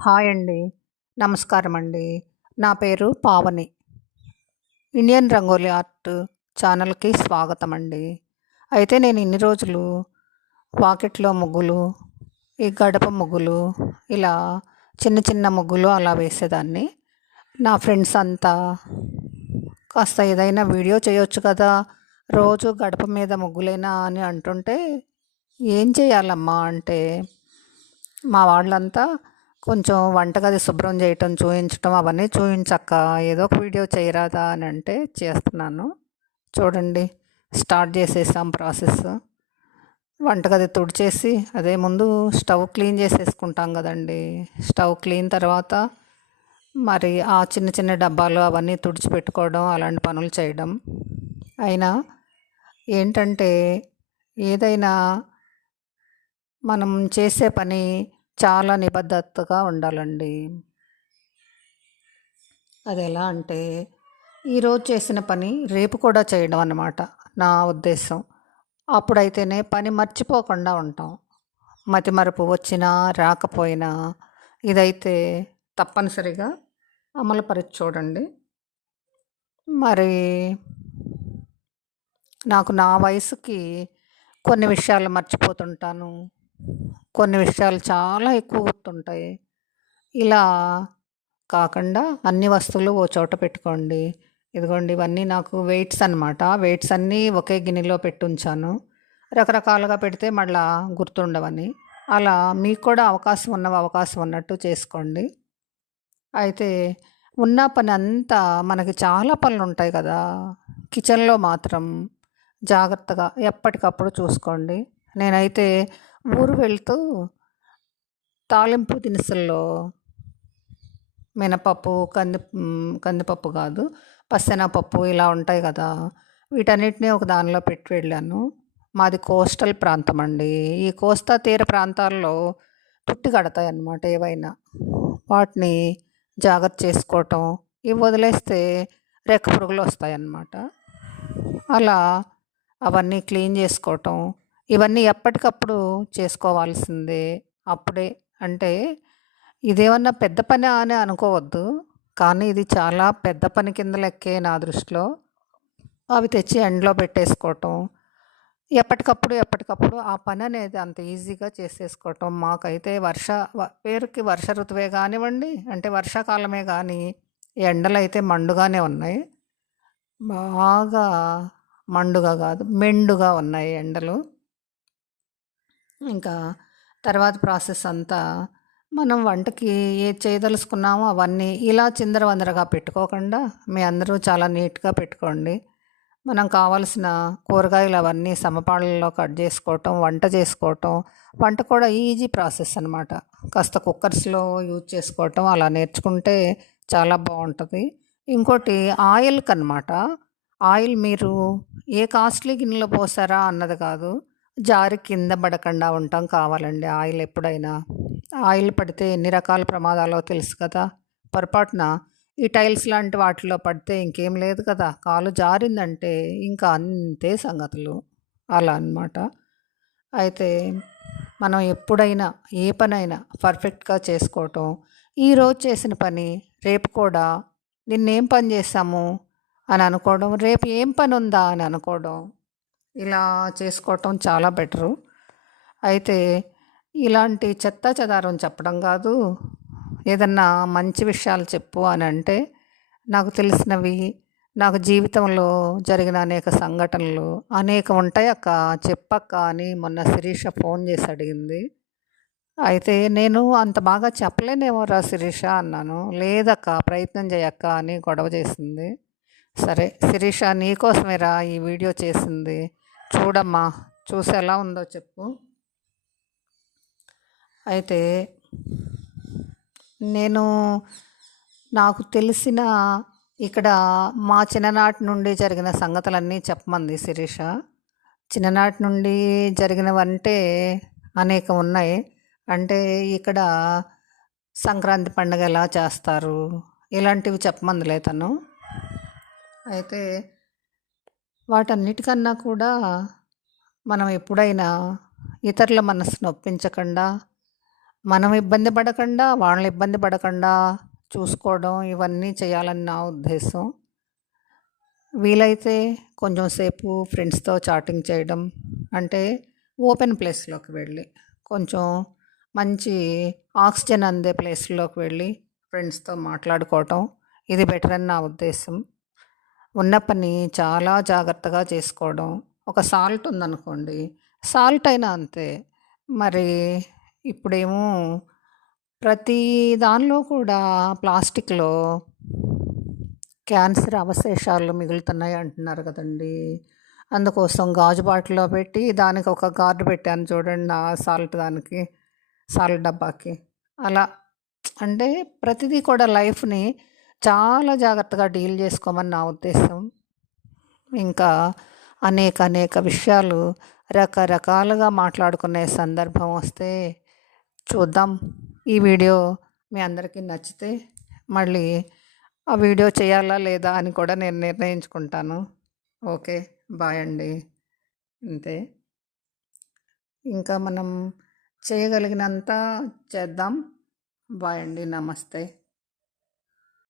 Hi అండి. నమస్కారం అండి. నా పేరు పావని. ఇండియన్ రంగోలీ ఆర్ట్ ఛానల్‌కి స్వాగతం అండి. అయితే నేను ఇన్ని రోజులు వాకిట్లో ముగ్గులు, ఈ గడప ముగ్గులు, ఇలా చిన్న చిన్న ముగ్గులు అలా వేసేదాన్ని. నా ఫ్రెండ్స్ అంతా కాస్త ఏదైనా వీడియో చేయొచ్చు కదా! రోజు గడప మీద ముగ్గులేనా అని అంటుంటే, ఏం చేయాలమ్మా అంటే మా వాళ్ళంతా కొంచెం వంటగది శుభ్రం చేయటం, చూయించటం అవన్నీ చూయించక్క ఏదో ఒక వీడియో చేయరాదా అని అంటే చేస్తున్నాను. చూడండి, స్టార్ట్ చేసేసాం ప్రాసెస్. వంటగది తుడిచేసి అదే ముందు స్టవ్ క్లీన్ చేసేసుకుంటాం కదండీ. స్టవ్ క్లీన్ తర్వాత మరి ఆ చిన్న చిన్న డబ్బాలు అవన్నీ తుడిచిపెట్టుకోవడం అలాంటి పనులు చేయడం. అయినా ఏంటంటే ఏదైనా మనం చేసే పని చాలా నిబద్ధతగా ఉండాలండి. అదెలా అంటే, ఈరోజు చేసిన పని రేపు కూడా చేయడం అన్నమాట నా ఉద్దేశం. అప్పుడైతేనే పని మర్చిపోకుండా ఉంటాం. మతిమరుపు వచ్చినా, రాకపోయినా ఇదైతే తప్పనిసరిగా అమలుపరిచి చూడండి. మరి నాకు నా వయసుకి కొన్ని విషయాలు మర్చిపోతుంటాను. కొన్ని విషయాలు చాలా ఎక్కువ గుర్తుంటాయి. ఇలా కాకుండా అన్ని వస్తువులు ఓ చోట పెట్టుకోండి. ఇదిగోండి ఇవన్నీ నాకు వెయిట్స్ అనమాట. వెయిట్స్ అన్నీ ఒకే గిన్నెలో పెట్టుంచాను. రకరకాలుగా పెడితే మళ్ళా గుర్తుండవని. అలా మీకు కూడా అవకాశం ఉన్నవి అవకాశం ఉన్నట్టు చేసుకోండి. అయితే ఉన్న పనంతా మనకి చాలా పనులుంటాయి కదా! కిచెన్‌లో మాత్రం జాగ్రత్తగా ఎప్పటికప్పుడు చూసుకోండి. నేనైతే ఊరు వెళ్తూ తాలింపు దినుసుల్లో మినపప్పు, కందిపప్పు కాదు, పచ్చెనగపప్పు ఇలా ఉంటాయి కదా! వీటన్నిటిని ఒక దానిలో పెట్టి వెళ్ళాను. మాది కోస్టల్ ప్రాంతం అండి. ఈ కోస్తా తీర ప్రాంతాల్లో తుట్టి కడతాయన్నమాట ఏవైనా. వాటిని జాగ్రత్త చేసుకోవటం, ఇవి వదిలేస్తే రెక్క పురుగులొస్తాయన్నమాట. అలా అవన్నీ క్లీన్ చేసుకోవటం, ఇవన్నీ ఎప్పటికప్పుడు చేసుకోవాల్సిందే. అప్పుడే అంటే ఇదేమన్నా పెద్ద పనా అని అనుకోవద్దు. కానీ ఇది చాలా పెద్ద పని కింద లెక్కే నా దృష్టిలో. అవి తెచ్చి ఎండలో పెట్టేసుకోవటం. ఎప్పటికప్పుడు ఆ పననేది అంత ఈజీగా చేసేసుకోవటం. మాకైతే పేరుకి వర్ష ఋతువే గానివ్వండి, అంటే వర్షాకాలమే గానీ, ఎండలైతే మండుగానే ఉన్నాయి. బాగా మండుగా గాదు, మెండుగా ఉన్నాయి ఎండలు. ఇంకా తర్వాత ప్రాసెస్ అంతా మనం వంటకి ఏది చేయదలుచుకున్నామో అవన్నీ ఇలా చిందరవందరగా పెట్టుకోకుండా మీ అందరూ చాలా నీట్‌గా పెట్టుకోండి. మనం కావాల్సిన కూరగాయలు అవన్నీ సమపాళ్ళలో కట్ చేసుకోవటం, వంట చేసుకోవటం. వంట కూడా ఈజీ ప్రాసెస్ అనమాట. కాస్త కుక్కర్స్‌లో యూజ్ చేసుకోవటం అలా నేర్చుకుంటే చాలా బావుంటది. ఇంకోటి ఆయిల్‌కనమాట. ఆయిల్ మీరు ఏ కాస్ట్‌లీ గిన్నెలో పోసారా అన్నది కాదు. జారి కింద పడకుండా ఉండటం కావాలండి ఆయిల్ ఎప్పుడైనా. ఆయిల్ పడితే ఎన్ని రకాల ప్రమాదాలో తెలుసు కదా! పొరపాటున ఈ టైల్స్ లాంటి వాటిలో పడితే ఇంకేం లేదు కదా! కాలు జారిందంటే ఇంకా అంతే సంగతులు. అలా అనమాట. అయితే మనం ఎప్పుడైనా ఏ పనైనా పర్ఫెక్ట్‌గా చేసుకోవటం, ఈరోజు చేసిన పని రేపు కూడా నిన్నేం పని చేశాము అని అనుకోవడం, రేపు ఏం పనుందా అని అనుకోవడం, ఇలా చేసుకోవటం చాలా బెటరు. అయితే ఇలాంటి చెత్తాచెదారం చెప్పడం కాదు, ఏదన్నా మంచి విషయాలు చెప్పు అనంటే, నాకు తెలిసినవి, నాకు జీవితంలో జరిగిన అనేక సంఘటనలు అనేకం ఉంటాయక్క, చెప్పక్క అని మొన్న శిరీష ఫోన్ చేసి అడిగింది. అయితే నేను అంత బాగా చెప్పలేనేమోరా శిరీష అన్నాను. లేదక్క ప్రయత్నం చేయక్క అని గొడవ చేసింది. సరే శిరీష నీకోసమేరా ఈ వీడియో చేసింది. చూడమ్మా, చూసి ఎలా ఉందో చెప్పు. అయితే నేను నాకు తెలిసిన ఇక్కడ మా చిన్ననాటి నుండి జరిగిన సంగతులన్నీ చెప్పమంది శిరీష. చిన్ననాటి నుండి జరిగినవంటే అనేకం ఉన్నాయి. అంటే ఇక్కడ సంక్రాంతి పండుగ ఎలా చేస్తారు, ఇలాంటివి చెప్పమందిలే తను. అయితే వాటన్నిటికన్నా కూడా మనం ఎప్పుడైనా ఇతరుల మనసు నొప్పించకుండా మనం ఇబ్బంది పడకుండా, వాళ్ళని ఇబ్బంది పడకుండా చూసుకోవడం ఇవన్నీ చేయాలని నా ఉద్దేశం. వీలైతే కొంచెం సేపు ఫ్రెండ్స్‌తో చాటింగ్ చేయడం. అంటే ఓపెన్ ప్లేస్‌లోకి వెళ్ళి, కొంచెం మంచి ఆక్సిజన్ అందే ప్లేస్‌లోకి వెళ్ళి ఫ్రెండ్స్‌తో మాట్లాడుకోవటం. ఇది బెటర్ అని నా ఉద్దేశం. ఉన్న పని చాలా జాగ్రత్తగా చేసుకోవడం. ఒక సాల్ట్ ఉందనుకోండి, సాల్ట్ అయినా అంతే. మరి ఇప్పుడేమో ప్రతి దానిలో కూడా ప్లాస్టిక్‌లో క్యాన్సర్ అవశేషాలు మిగులుతున్నాయి అంటున్నారు కదండీ! అందుకోసం గాజు బాటిల్‌లో పెట్టి దానికి ఒక గార్డ్ పెట్టాను చూడండి ఆ సాల్ట్ దానికి, సాల్ట్ డబ్బాకి. అలా అంటే ప్రతిదీ కూడా లైఫ్‌ని చాలా జాగ్రత్తగా డీల్ చేసుకోమని నా ఉద్దేశం. ఇంకా అనేక విషయాలు రకరకాలుగా మాట్లాడుకునే సందర్భం వస్తే చూద్దాం. ఈ వీడియో మీ అందరికీ నచ్చితే మళ్ళీ ఆ వీడియో చేయాలా లేదా అని కూడా నేను నిర్ణయించుకుంటాను. ఓకే. బాయ్ అండి. అంతే. ఇంకా మనం చేయగలిగినంత చేద్దాం. బాయ్ అండి. నమస్తే.